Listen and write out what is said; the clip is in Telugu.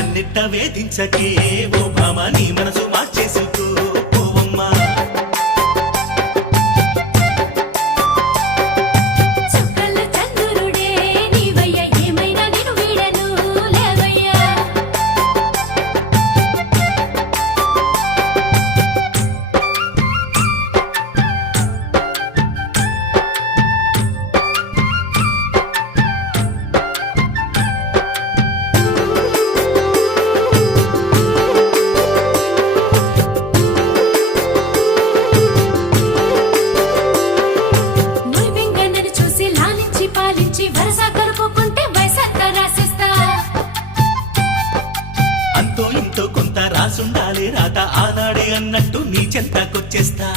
నన్నిట్ట వేధించకే ఓ భామ నీ మనసు మార్చేసుకో పోవమ్మా చుక్కల చంద్రుడే నీవయ్య ఏమైనా నేను వీడను లేవయ్యా మురిపెంగా నన్ను చూసి లాలించి పాలించి వరస కలుపుకుంటే వయసంతా రాసిస్తా అంతో ఇంతో కొంత రాసుండాలి రాత ఆనాడే అన్నట్టు నీ చెంతకొచ్చేస్తా